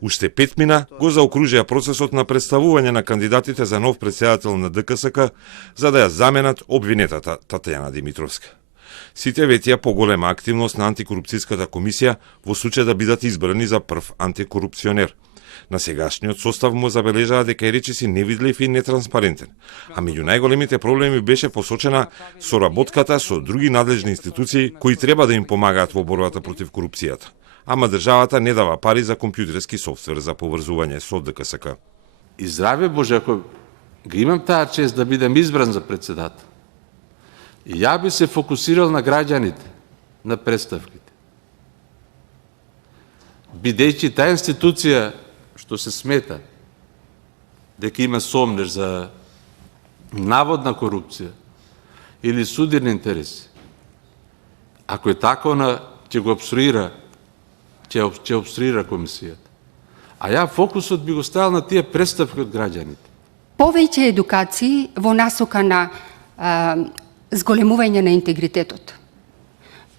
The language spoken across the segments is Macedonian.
Уште 5 мина го заокружија процесот на представување на кандидатите за нов претседател на ДКСК за да ја заменат обвинетата Татјана Димитровска. Сите ветија поголема активност на антикорупцијската комисија во случај да бидат избрани за прв антикорупционер. На сегашниот состав му забележаа дека е речиси невидлив и нетранспарентен, а меѓу најголемите проблеми беше посочена соработката со други надлежни институции кои треба да им помагаат во борбата против корупцијата, ама државата не дава пари за компјутерски софтвер за поврзување со ДКСК. И здраве Боже, ако ги имам таа чест да бидам избран за председател, и ја би се фокусирал на граѓаните, на представките. Бидејќи таа институција што се смета дека има сомнеж за наводна корупција или судирни интереси, ако е така, она ќе го обструира, ќе обструира комисијата. А ја фокусот би го ставил на тие представки од граѓаните. Повеќе едукации во насока на зголемување на интегритетот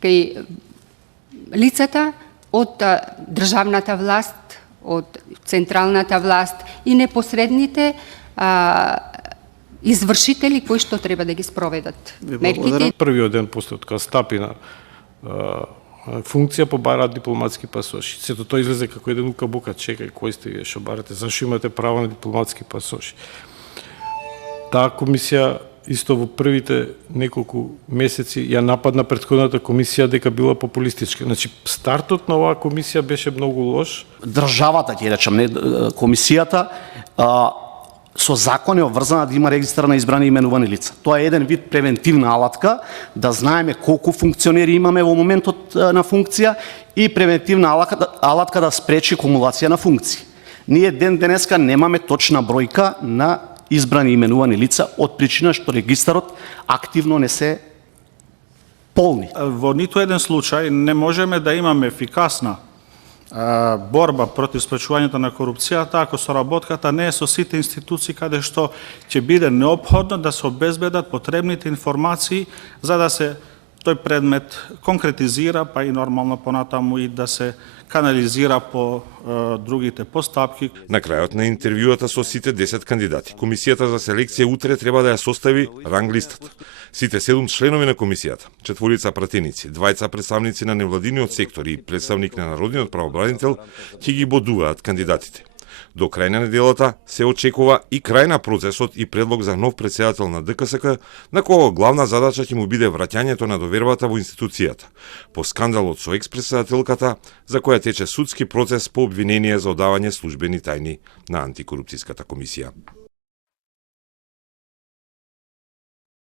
кај лицата од државната власт, од централната власт и непосредните извршители кои што треба да ги спроведат мерките. Првиот ден после отказ стапи на функција побараат дипломатски пасоши. Сето тоа излезе како еден укабука, чекај, кој сте вие што барате, зашто имате право на дипломатски пасоши. Таа комисија исто во првите неколку месеци ја нападна претходната комисија дека била популистичка. Значи, стартот на оваа комисија беше многу лош. Државата, ќе речам, не комисијата, со закон е обврзана да има регистар на избрани и именувани лица. Тоа е еден вид превентивна алатка, да знаеме колку функционери имаме во моментот на функција и превентивна алатка да спречи кумулација на функции. Ние денеска немаме точна бројка на избрани и именувани лица од причина што регистарот активно не се полни. Во ниту еден случај не можеме да имаме ефикасна борба против спречувањето на корупцијата ако соработката не е со сите институции каде што ќе биде неопходно да се обезбедат потребните информации за да се тој предмет конкретизира, па и нормално понатаму и да се канализира по другите постапки. На крајот на интервјуата со сите 10 кандидати, комисијата за селекција утре треба да ја состави ранг листата. Сите 7 членови на комисијата, 4 пратеници, 2 представници на невладиниот сектор и представник на народниот правобранител ќе ги бодуваат кандидатите. До крај на неделата се очекува и крај на процесот и предлог за нов претседател на ДКСК, на кого главна задача ќе му биде враќањето на довербата во институцијата, по скандалот со експредседателката, за која тече судски процес по обвинение за одавање службени тајни на антикорупцијската комисија.